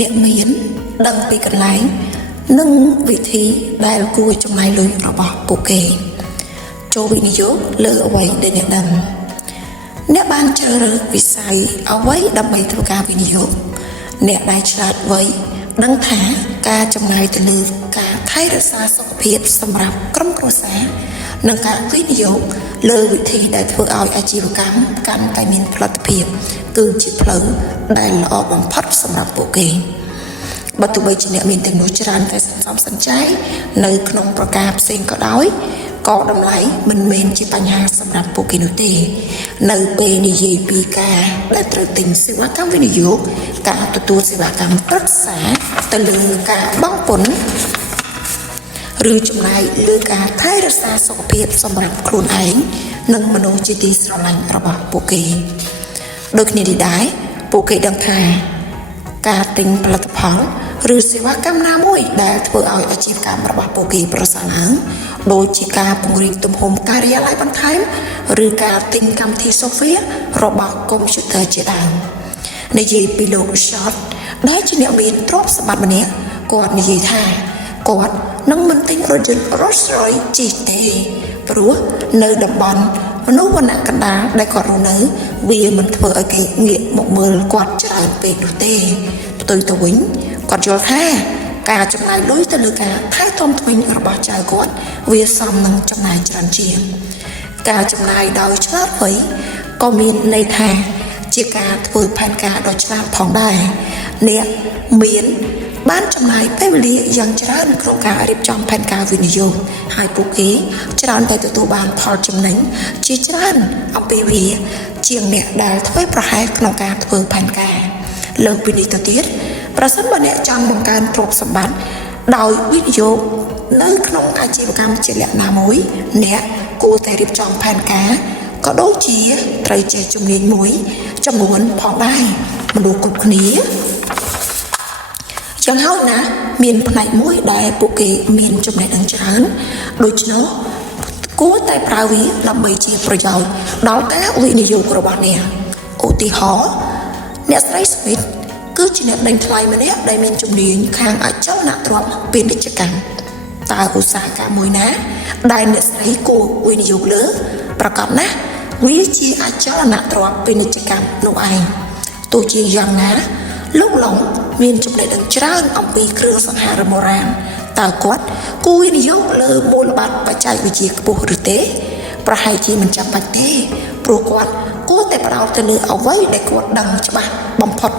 អ្នកមានដឹងពីកន្លែងនិងវិធីដែលគួរចំណាយលុយរបស់ពួកគេចូលវិនិយោគលើអ្វីដែលអ្នកដឹងអ្នកបានជ្រើសរើសវិស័យអ្វីដើម្បីធ្វើការវិនិយោគអ្នកដែលឆ្លាតវៃដឹងថាការចំណាយទៅលើការថែរក្សាសុខភាពសម្រាប់ក្រុមគ្រួសារនិងការវិនិយោគលើវិធីដែលធ្វើឲ្យអាជីវកម្មកាន់តែមានផលិតភាពគឺជាផ្លូវដែលល្អបំផុតសម្រាប់ពួកគេបើទោះបីជាអ្នកមានទាំងនោះច្រើនតែសន្សំសំចៃនៅក្នុងប្រការផ្សេងក៏ដោយក៏តម្លៃមិនមែនជាបញ្ហាសម្រាប់ពួកគេនោះទេនៅពេលនិយាយពីការដែលត្រូវទិញសេវាកម្មវិនិយោគការទទួលសេវាកម្មប្រឹក្សាទៅលើការបង់ពន្ធឬចំណាយលើការថែរក្សាសុខភាពសម្រាប់ខ្លួនឯងនិងមនុស្សជាទីស្រឡាញ់របស់ពួកគេដូចគ្នានេះដែរពួកគេដឹងថាការទិញផលិតផលឬសេវាកម្មណាមួយដែលធ្វើឲ្យអាជីវកម្មរបស់ពួកគេប្រសើរឡើងដូចជាការពង្រីកទំហំការិយាល័យបន្ថែមឬការទិញកម្មវិធី software របស់ computer ជាដើមនិយាយពីលោក Short ដែលជាអ្នកមានទ្រព្យសម្បត្តិម្នាក់គាត់និយាយថាគាត់នឹងមិនទិញរថយន្ត Rolls-Royce ជិះទេព្រោះនៅតំបន់មនុស្សវណ្ណៈកណ្ដាលដែលគាត់រស់នៅវាមិនធ្វើឲ្យគេងាកមកមើលគាត់ច្រើនពេកនោះទេផ្ទុយទៅវិញគាត់យល់ថាការចំណាយលុយទៅលើការថែទាំថ្មីរបស់ចៅគាត់វាសមនឹងចំណាយច្រើនជាងការចំណាយដោយឆ្លាតវៃក៏មានន័យថាជាការធ្វើផែនការដ៏ឆ្លាតផងដែរអ្នកមានបានចំណាយពេលវេលាយ៉ាងច្រើនក្នុងការរៀបចំផែនការវិនិយោគហើយពួកគេច្រើនតែទទួលបានផលចំណេញជាច្រើនអំពីវាជាងអ្នកដែលធ្វើប្រហែលក្នុងការធ្វើផែនការលើពីនេះទៅទៀតប្រសិនបើអ្នកចង់បង្កើនទ្រព្យសម្បត្តិដោយវិនិយោគនៅក្នុងអាជីវកម្មជាលក្ខណៈមួយអ្នកគួរតែរៀបចំផែនការក៏ដូចជាត្រូវចេះជំនាញមួយចំនួនផងដែរមនុស្សគ្រប់គ្នាយ៉ាងហោចណាស់មានផ្នែកមួយដែលពួកគេមានចំណេះដឹងច្រើនដូច្នោះគួរតែប្រើវាដើម្បីជាប្រយោជន៍ដល់ការវិនិយោគរបស់អ្នកឧទាហរណ៍អ្នកស្រី Smith គឺជាអ្នកដេញថ្លៃម្នាក់ដែលមានជំនាញខាងអចលនទ្រព្យពាណិជ្ជកម្មតើឧស្សាហកម្មមួយណាដែលអ្នកស្រីគួរវិនិយោគលើប្រកបណាស់វាជាអចលនទ្រព្យពាណិជ្ជកម្មនោះឯងទោះជាយ៉ាងណាលោកឡុងមានចំណេះដឹងច្រើនអំពីគ្រឿងសង្ហារិមបុរាណតើគាត់គួរវិនិយោគលើមូលបត្របច្ចេកវិទ្យាខ្ពស់ឬទេប្រហែលជាមិនចាំបាច់ទេព្រោះគាត់គួរតែផ្ដោតទៅលើអ្វីដែលគាត់ដឹងច្បាស់បំផុត